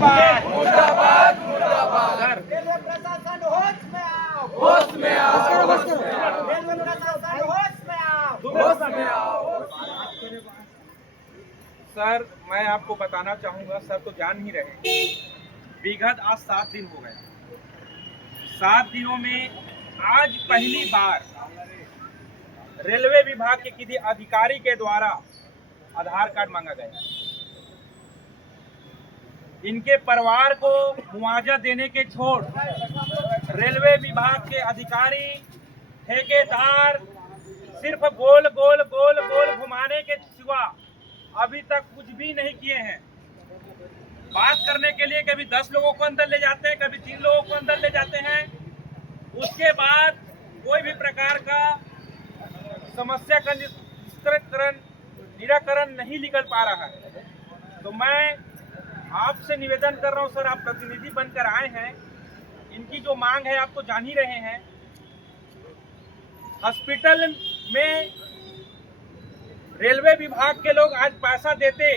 मुर्दाबाद मुर्दाबाद मुर्दाबाद। रेलवे प्रशासन होश में आओ, होश में आओ, रेलवे प्रशासन होश में आओ, होश में आओ। सर, मैं आपको बताना चाहूँगा, सर तो जान ही रहे, विगत आज 7 दिन हो गए। 7 दिनों में आज पहली बार रेलवे विभाग के किसी अधिकारी के द्वारा आधार कार्ड मांगा गया। इनके परिवार को मुआवजा देने के छोड़ रेलवे विभाग के अधिकारी, ठेकेदार सिर्फ गोल गोल गोल गोल घुमाने के सिवा अभी तक कुछ भी नहीं किए हैं। बात करने के लिए कभी 10 लोगों को अंदर ले जाते हैं, कभी 3 लोगों को अंदर ले जाते हैं। उसके बाद कोई भी प्रकार का समस्या का निराकरण नहीं निकल पा रहा है। तो मैं आपसे निवेदन कर रहा हूं सर, आप प्रतिनिधि बनकर आए हैं, इनकी जो मांग है आप तो जान ही रहे हैं। हॉस्पिटल में रेलवे विभाग के लोग आज पैसा देते,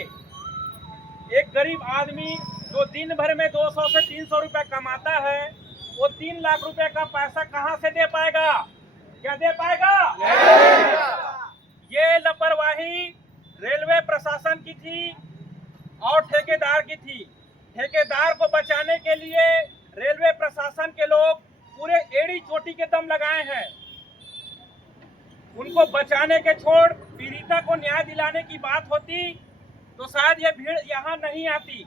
एक गरीब आदमी जो दिन भर में 200 से 300 रुपए कमाता है, वो 3 लाख रुपए का पैसा कहां से दे पाएगा? क्या दे पाएगा? ये लापरवाही रेलवे प्रशासन की थी और ठेकेदार की थी। ठेकेदार को बचाने के लिए रेलवे प्रशासन के लोग पूरे एड़ी चोटी के दम लगाए हैं। उनको बचाने के छोड़ पीड़िता को न्याय दिलाने की बात होती तो शायद ये भीड़ यहाँ नहीं आती।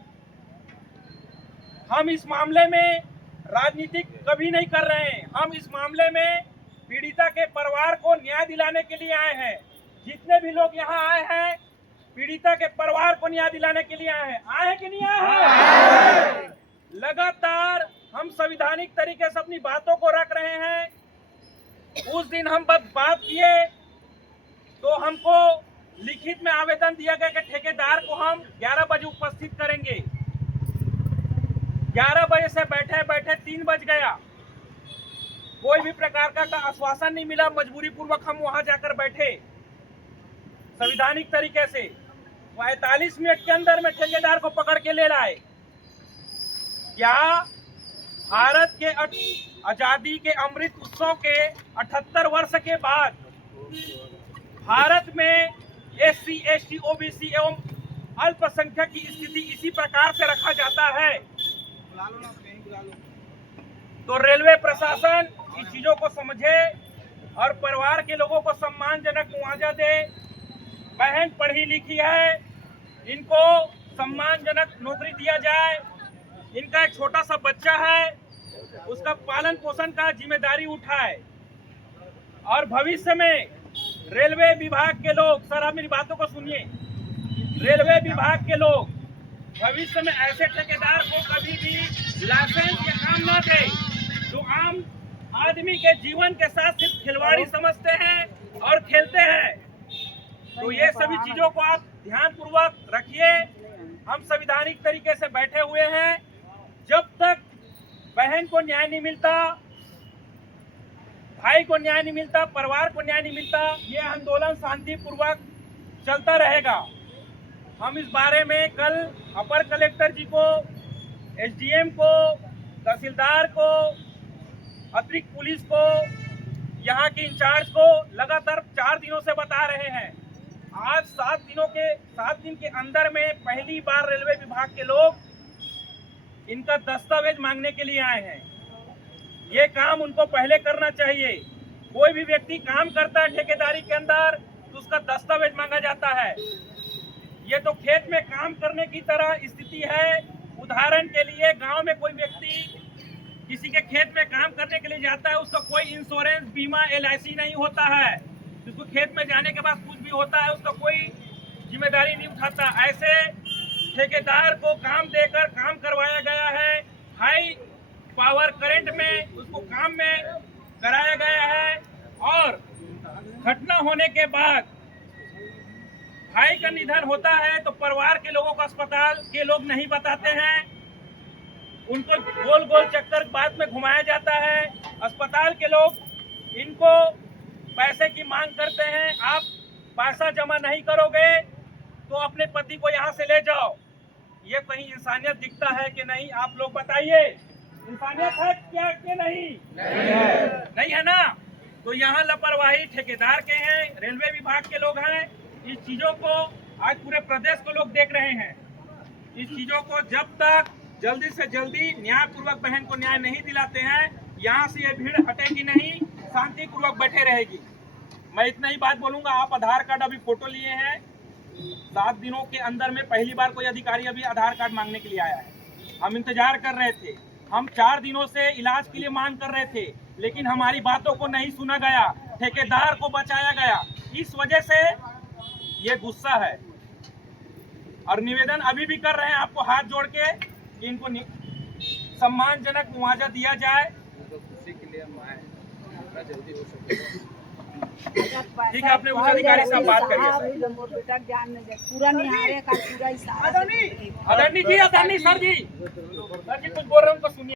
हम इस मामले में राजनीति कभी नहीं कर रहे हैं। हम इस मामले में पीड़िता के परिवार को न्याय दिलाने के लिए आए हैं। जितने भी लोग यहाँ आए हैं, पीड़िता के परिवार को न्याय दिलाने के लिए आए हैं। आए हैं कि नहीं आए हैं? लगातार हम संवैधानिक तरीके से अपनी बातों को रख रहे हैं। उस दिन हम बात किए तो हमको लिखित में आवेदन दिया गया कि ठेकेदार को हम 11 बजे उपस्थित करेंगे। 11 बजे से बैठे बैठे 3 बज गया, कोई भी प्रकार का आश्वासन नहीं मिला। मजबूरी पूर्वक हम वहां जाकर बैठे संवैधानिक तरीके से। 45 मिनट के अंदर में ठेकेदार को पकड़ के ले लाए। क्या भारत के आजादी के अमृत उत्सव के 78 वर्ष के बाद भारत में SC, ST, OBC एवं अल्पसंख्यक की स्थिति इसी प्रकार से रखा जाता है? तो रेलवे प्रशासन इस चीजों को समझे और परिवार के लोगों को सम्मानजनक मुआवजा दे। बहन पढ़ी लिखी है, इनको सम्मानजनक नौकरी दिया जाए। इनका एक छोटा सा बच्चा है, उसका पालन पोषण का जिम्मेदारी उठाए। और भविष्य में रेलवे विभाग के लोग, सर आप मेरी बातों को सुनिए, रेलवे विभाग के लोग भविष्य में ऐसे ठेकेदार को कभी भी लाइसेंस या काम न दे जो आम आदमी के जीवन के साथ सिर्फ खिलवाड़ी समझते हैं और खेलते हैं। तो ये सभी चीजों को आप ध्यान पूर्वक रखिए। हम संवैधानिक तरीके से बैठे हुए हैं। जब तक बहन को न्याय नहीं मिलता, भाई को न्याय नहीं मिलता, परिवार को न्याय नहीं मिलता, ये आंदोलन शांतिपूर्वक चलता रहेगा। हम इस बारे में कल अपर कलेक्टर जी को, SDM को, तहसीलदार को, अतिरिक्त पुलिस को, यहाँ के इंचार्ज को लगातार 4 दिनों से बता रहे हैं। आज 7 दिन के अंदर में पहली बार रेलवे विभाग के लोग इनका दस्तावेज मांगने के लिए आए हैं। ये काम उनको पहले करना चाहिए। कोई भी व्यक्ति काम करता है ठेकेदारी के अंदर तो उसका दस्तावेज मांगा जाता है। ये तो खेत में काम करने की तरह स्थिति है। उदाहरण के लिए गांव में कोई व्यक्ति किसी के खेत में काम करने के लिए जाता है, उसका कोई इंश्योरेंस, बीमा, LIC नहीं होता है। उसको खेत में जाने के बाद कुछ भी होता है उसका कोई जिम्मेदारी नहीं उठाता। ऐसे ठेकेदार को काम देकर काम करवाया गया है। हाई पावर करंट में उसको काम में कराया गया है और घटना होने के बाद भाई का निधन होता है तो परिवार के लोगों को अस्पताल के लोग नहीं बताते हैं। उनको गोल गोल चक्कर बाद में घुमाया जाता है। अस्पताल के लोग इनको पैसे की मांग करते हैं, आप पैसा जमा नहीं करोगे तो अपने पति को यहाँ से ले जाओ। ये कहीं इंसानियत दिखता है कि नहीं? आप लोग बताइए, इंसानियत है क्या कि नहीं? नहीं है ना? तो यहाँ लापरवाही ठेकेदार के हैं, रेलवे विभाग के लोग हैं। इस चीजों को आज पूरे प्रदेश को लोग देख रहे हैं। इस चीजों को जब तक जल्दी से जल्दी न्यायपूर्वक बहन को न्याय नहीं दिलाते हैं, यहाँ से ये भीड़ हटेगी नहीं, शांतिपूर्वक बैठे रहेगी। मैं इतना ही बात बोलूंगा। आप आधार कार्ड अभी फोटो लिए हैं, 7 दिनों के अंदर में पहली बार कोई अधिकारी अभी आधार कार्ड मांगने के लिए आया है। हम इंतजार कर रहे थे, हम 4 दिनों से इलाज के लिए मांग कर रहे थे, लेकिन हमारी बातों को नहीं सुना गया, ठेकेदार को बचाया गया। इस वजह से ये गुस्सा है और निवेदन अभी भी कर रहे हैं आपको हाथ जोड़ के कि इनको सम्मानजनक मुआवजा दिया जाए। खुशी के लिए हम आए, जितना जल्दी हो सके। ठीक है, अपने उच्च अधिकारी से बात करिए। बेटा ज्ञान नहीं दे, पूरा निहारे का पूरा इशारा आदरणीय जी, आदरणीय सर जी कुछ बोल रहे हैं उनको सुनिए।